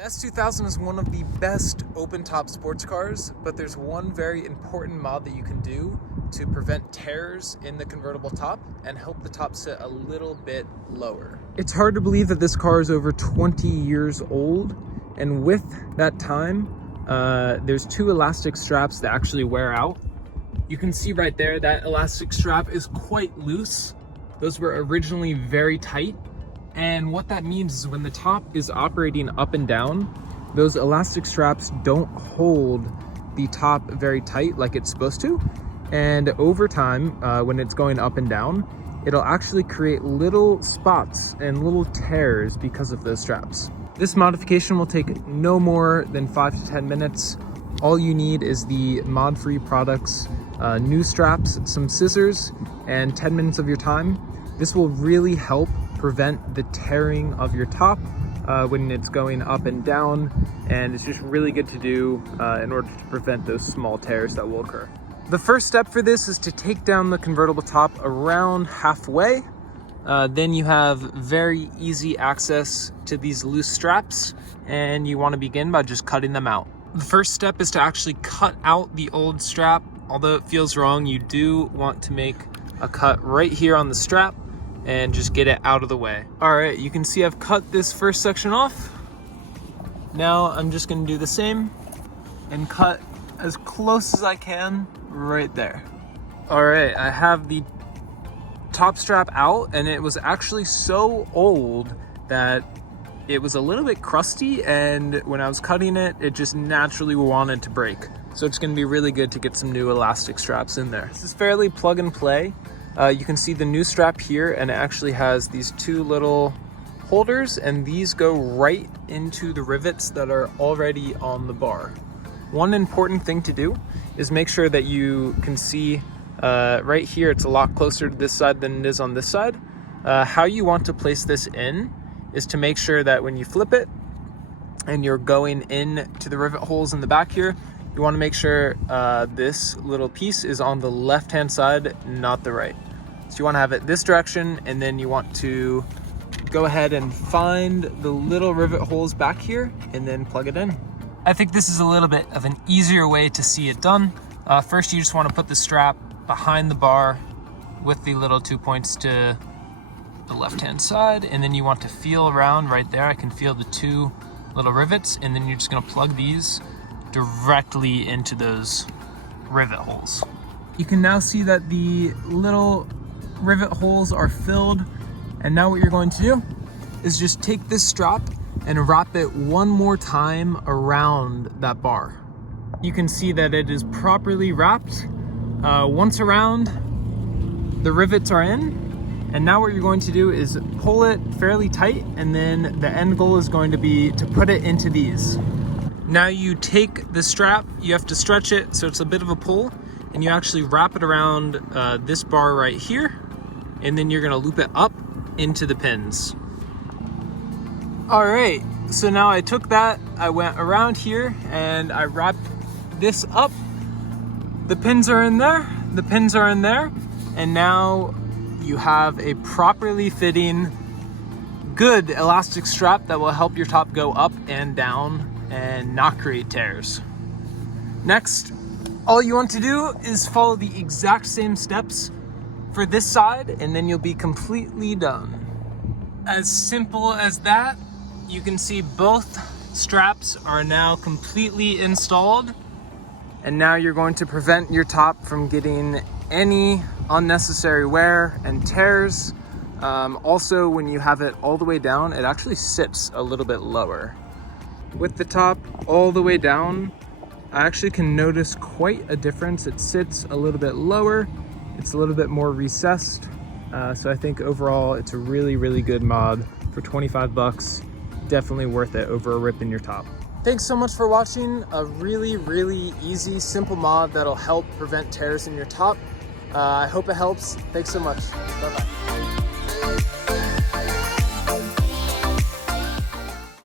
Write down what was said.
The S2000 is one of the best open-top sports cars, but there's one very important mod that you can do to prevent tears in the convertible top and help the top sit a little bit lower. It's hard to believe that this car is over 20 years old, and with that time, there's two elastic straps that actually wear out. You can see right there that elastic strap is quite loose. Those were originally very tight. And what that means is when the top is operating up and down, those elastic straps don't hold the top very tight like it's supposed to. And over time, when it's going up and down, it'll actually create little spots and little tears because of those straps. This modification will take no more than 5 to 10 minutes. All you need is the mod-free products, new straps, some scissors, and 10 minutes of your time. This will really help prevent the tearing of your top when it's going up and down, and it's just really good to do in order to prevent those small tears that will occur. The first step for this is to take down the convertible top around halfway. Then you have very easy access to these loose straps, and you want to begin by just cutting them out. The first step is to actually cut out the old strap. Although it feels wrong, you do want to make a cut right here on the strap and just get it out of the way. All right, you can see I've cut this first section off. Now I'm just gonna do the same and cut as close as I can right there. All right, I have the top strap out, and it was actually so old that it was a little bit crusty, and when I was cutting it, it just naturally wanted to break. So it's gonna be really good to get some new elastic straps in there. This is fairly plug and play. You can see the new strap here, and it actually has these two little holders, and these go right into the rivets that are already on the bar. One important thing to do is make sure that you can see right here, it's a lot closer to this side than it is on this side. How you want to place this in is to make sure that when you flip it and you're going in to the rivet holes in the back here, you want to make sure this little piece is on the left-hand side, not the right. So you want to have it this direction, and then you want to go ahead and find the little rivet holes back here and then plug it in. I think this is a little bit of an easier way to see it done. First, you just want to put the strap behind the bar with the little 2 points to the left-hand side, and then you want to feel around right there. I can feel the two little rivets, and then you're just going to plug these directly into those rivet holes. You can now see that the little rivet holes are filled, and now what you're going to do is just take this strap and wrap it one more time around that bar. You can see that it is properly wrapped. Once around, the rivets are in, and now what you're going to do is pull it fairly tight, and then the end goal is going to be to put it into these. Now you take the strap, you have to stretch it so it's a bit of a pull, and you actually wrap it around this bar right here, and then you're gonna loop it up into the pins. All right, so now I took that, I went around here, and I wrapped this up. The pins are in there, the pins are in there, and now you have a properly fitting, good elastic strap that will help your top go up and down and not create tears. Next, all you want to do is follow the exact same steps for this side, and then you'll be completely done. As simple as that. You can see both straps are now completely installed, and now you're going to prevent your top from getting any unnecessary wear and tears. Also, when you have it all the way down, it actually sits a little bit lower. With the top all the way down, I actually can notice quite a difference. It sits a little bit lower, it's a little bit more recessed. So I think overall it's a really, really good mod for 25 bucks. Definitely worth it over a rip in your top. Thanks so much for watching a really, really easy, simple mod that'll help prevent tears in your top. I hope it helps. Thanks so much. Bye-bye.